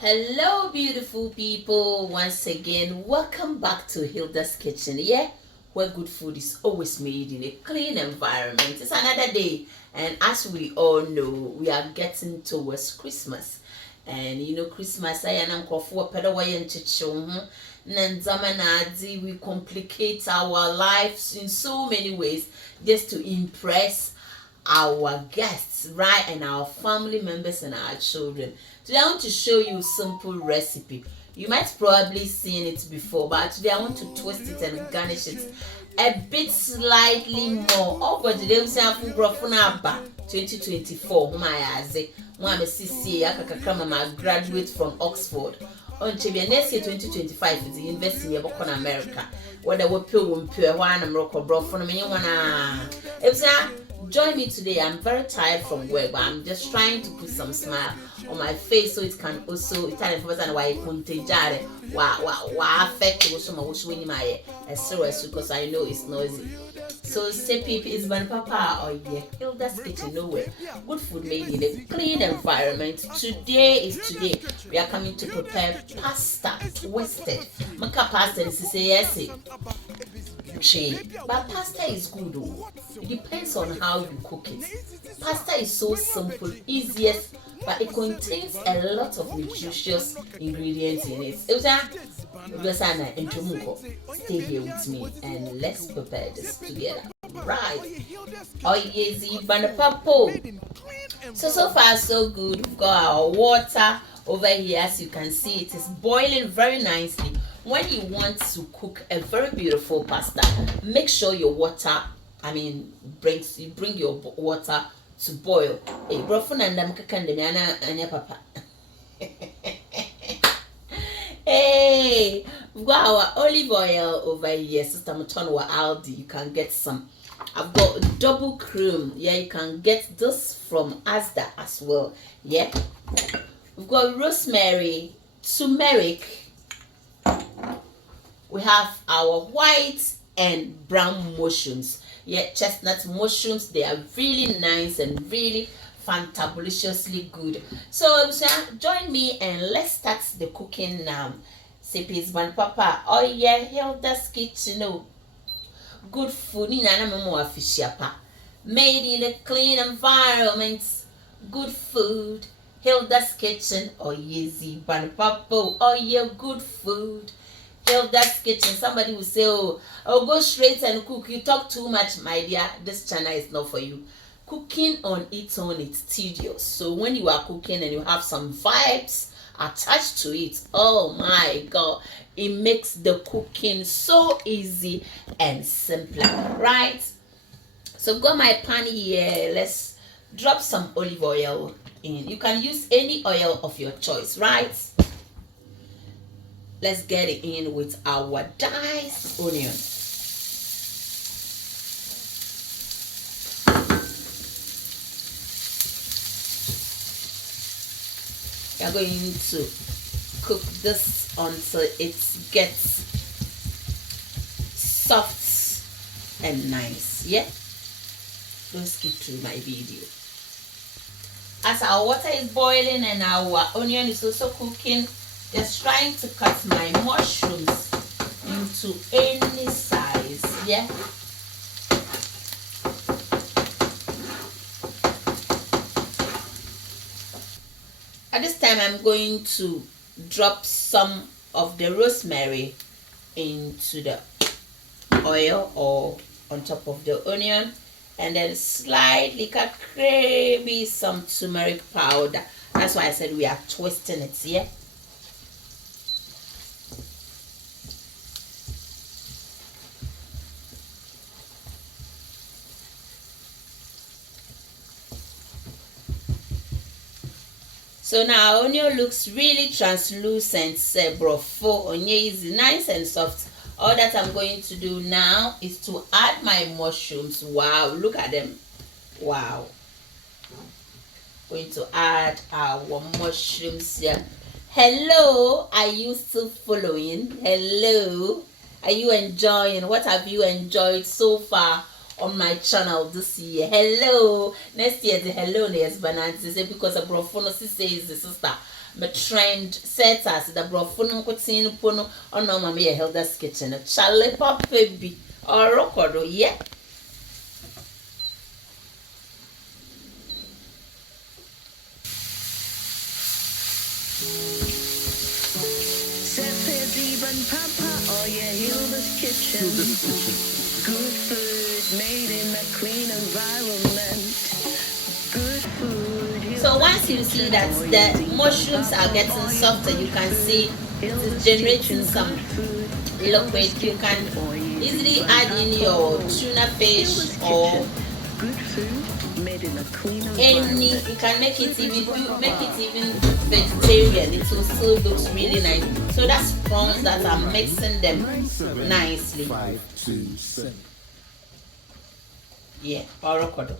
Hello, beautiful people. Once again, welcome back to Hilda's Kitchen, yeah, where good food is always made in a clean environment. It's another day, and as we all know, we are getting towards Christmas. And you know, Christmas, I am for pedaway and chichon. We complicate our lives in so many ways just to impress our guests, right, and our family members and our children. Today I want to show you a simple recipe. You might probably seen it before, but today I want to twist it and garnish it a bit slightly more. Oh, but today we say 2024. My CC, I graduate from Oxford. On Chibia next year 2025 is the University of America. Whether we pure one and rock or bro for me, join me today. I'm very tired from work, but I'm just trying to put some smile on my face so it can also Italian for why it contagiare affect also my washing my because I know it's noisy. So say people is ban papa or yeah, Hilda's Kitchen nowhere. Good food made in a clean environment. Today. We are coming to prepare pasta twisted. Maka pasta and say yes. But pasta is good though. It depends on how you cook it. Pasta is so simple, easiest, but it contains a lot of nutritious ingredients in it. Stay here with me and let's prepare this together. Right. Oh yes, so far so good. We've got our water over here. As you can see, it is boiling very nicely. When you want to cook a very beautiful pasta, make sure your water, bring your water to boil. Hey, brofun and papa. Hey, we've got our olive oil over here. Sister Mutonwa Aldi, you can get some. I've got double cream. Yeah, you can get this from Asda as well. Yeah. We've got rosemary, turmeric. We have our white and brown mushrooms. Yeah, chestnut mushrooms. They are really nice and really fantabulously good. So join me and let's start the cooking now. Sipis ban papa. Oh yeah, Hilda's Kitchen. No. Good food made in a clean environment. Good food. Hilda's Kitchen. Oh yeah, ban papa. Oh yeah, good food. Hilda's Kitchen. Somebody will say, oh, go straight and cook. You talk too much, my dear. This channel is not for you. Cooking on its own, it's tedious. So when you are cooking and you have some vibes attached to it, oh my God, it makes the cooking so easy and simpler, right? So I've got my pan here. Let's drop some olive oil in. You can use any oil of your choice, right? Let's get it in with our diced onion. You're going to cook this until it gets soft and nice. Yeah, don't skip through my video. As our water is boiling and our onion is also cooking, just trying to cut my mushrooms into any size. Yeah. At this time, I'm going to drop some of the rosemary into the oil or on top of the onion, and then slightly cut maybe some turmeric powder. That's why I said we are twisting it here. Yeah? So now onion looks really translucent. Brofo onion is nice and soft. All that I'm going to do now is to add my mushrooms. Wow, look at them. Wow. Going to add our mushrooms here. Hello, are you still following? Hello, are you enjoying? What have you enjoyed so far on my channel this year. Hello. Next year the hello is banana because a brofono says the sister. My trend setters the brofono continue pono on no mama Hilda's kitchen. A Charlie pop baby or rokodo, yeah. Papa, oh yeah, Hilda's kitchen. Good food made in a clean environment. Good food. So once you see that the mushrooms are getting softer, you can see it is generating some liquid. You can easily add in your tuna fish or good food made in a clean any. You can make it even vegetarian. It will still looks really nice. So that's prawns that are mixing them nicely. 527. Yeah, orokodo.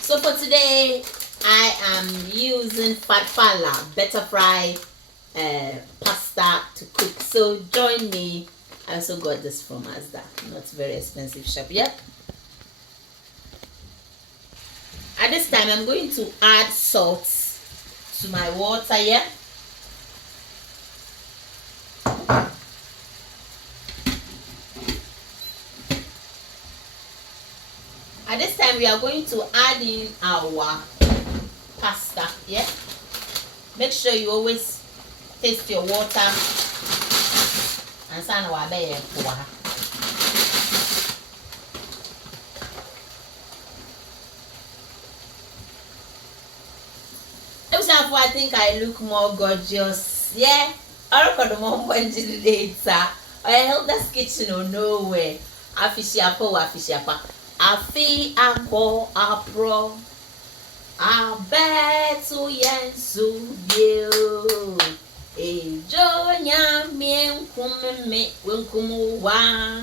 So for today, I am using fatfala, better fry pasta to cook. So join me. I also got this from Asda, not very expensive shop. Yep. At this time, I'm going to add salt to my water here. At this time, we are going to add in our pasta. Yeah. Make sure you always taste your water and san our bay. I think I look more gorgeous. Yeah. I reckon the more later. I held this kitchen or nowhere. Afishiapa. Afi ako apro. Abetu yensu bio. Ejo nyamie nkume wenkumu wa.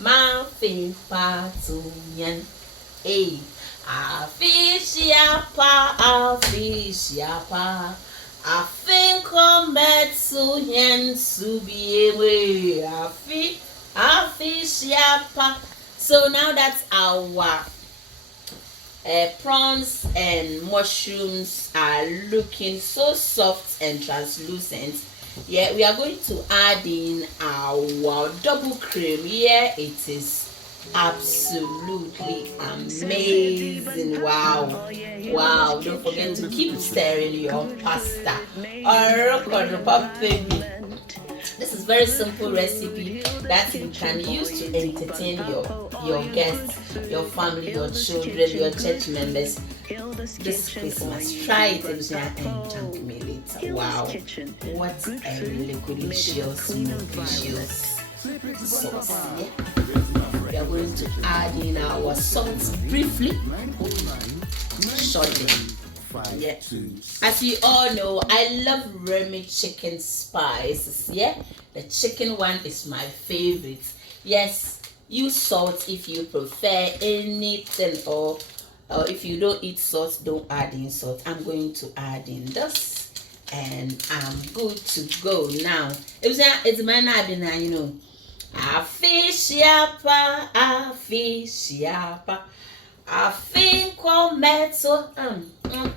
Ma fe patu nyan. Afishiapa. Afinko metsu yensu biewe. Afishiapa. So now that's our prawns and mushrooms are looking so soft and translucent. Yeah, we are going to add in our double cream. Yeah, it is absolutely amazing. Wow. Don't forget to keep stirring your pasta. This is very simple recipe that you can use to entertain your guests, your family, your children, your church members this Christmas. Try it and thank me later. Wow, what a delicious, nutritious sauce. Yeah. We are going to add in our salt briefly, shortly. Yeah. As you all know, I love Remy chicken spices. Yeah, the chicken one is my favorite. Yes, use salt if you prefer anything, or if you don't eat salt, don't add in salt. I'm going to add in this, and I'm good to go now. It's my nabina, you know. Afishiapa. Afinko meto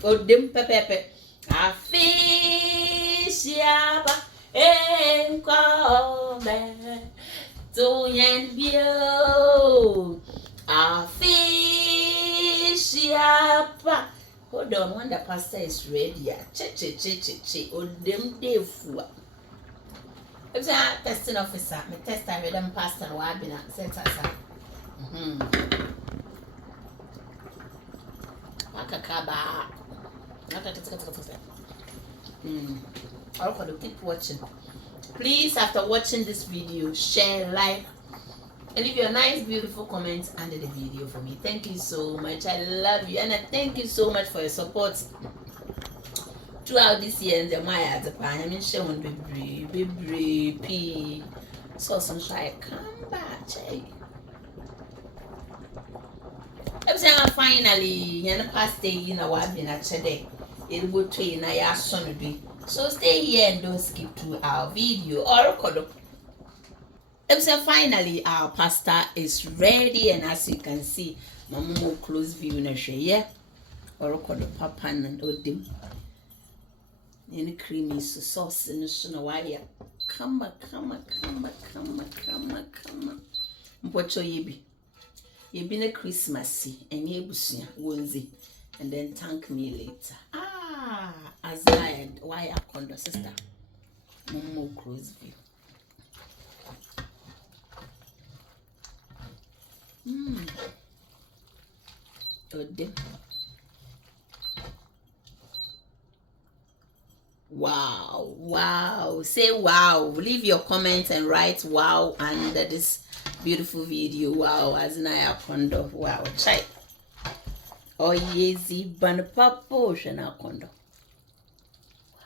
odim pepepe. Afishiapa enko meto yen bio. Afishiapa. Hold on, when the pasta is ready, che odim defua. If you are testing officer, me test I read them pasta and what been at set aside. I'll keep watching. Please, after watching this video, share, like, and leave your nice, beautiful comments under the video for me. Thank you so much. I love you, and I thank you so much for your support throughout this year. And the Maya the pan, I mean, showing baby, pea, so some shy come back, Jay. Finally, you know, past day, you know, I've been actually it would train I son. So stay here and don't skip to our video or record. So finally our pasta is ready, and as you can see, my more close view na share or record the papa and odim. Any creamy sauce in the sooner wire. Come. Mpocho yebi. Yebi na Christmassy and yebusia wonzi, and then thank me later. As I why I condo sister. More close view. Wow. Say wow. Leave your comments and write wow under this beautiful video. Wow, Azinaya Kondo. Wow, chai. Oh, yezi ban papo shana kondo. Wow,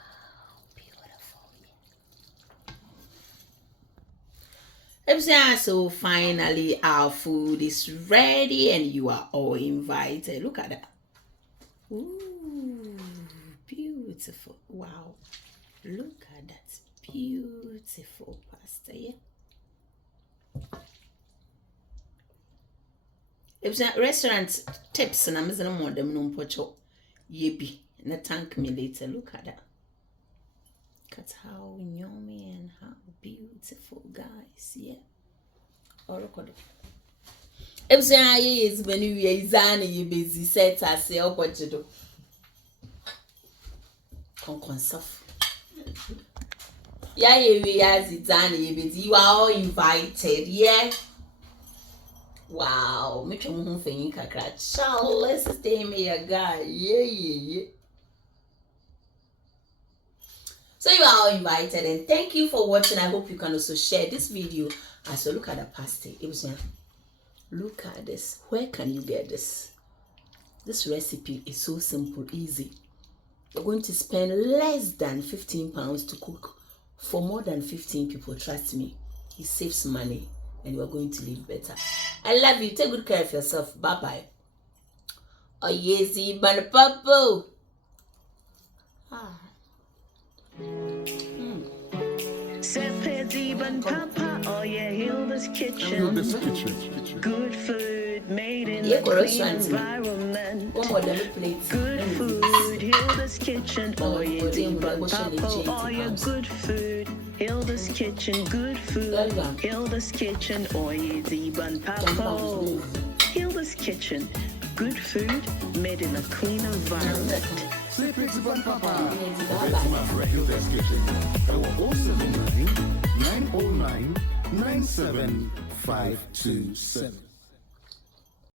beautiful. So finally our food is ready and you are all invited. Look at that. Ooh, beautiful. Wow. Look at that beautiful pasta, yeah. If that restaurant tips and I'm going to more them no pocho yebi and thank me later. Look at that. Look at how yummy and how beautiful, guys. Yeah. Oh, look at it. If that is when you are zani you busy set as say oh what you do. Consof. Yeah, we are zani you are all invited. Yeah. Wow, me too much thing kakra. Let's stay me a guy. Yeah. So you are all invited and thank you for watching. I hope you can also share this video as you look at the pasta. Look at this. Where can you get this? This recipe is so simple, easy. You're going to spend less than £15 to cook for more than 15 people. Trust me, it saves money. And you are going to live better. I love you. Take good care of yourself. Bye bye. Oh yesi ban papo. Sepedi ban papa, oh yeah, Hilda's kitchen. Good food made in a clean environment. Good food, Hilda's kitchen. Oh yeah, ban papa, oh yeah, good food. Hilda's kitchen, good food. Hilda's kitchen, oh yeah, ban papa. Hilda's kitchen, good food made in a clean environment. Sleep it Ban Papa. Hilda's Kitchen. Our 079 909 97527.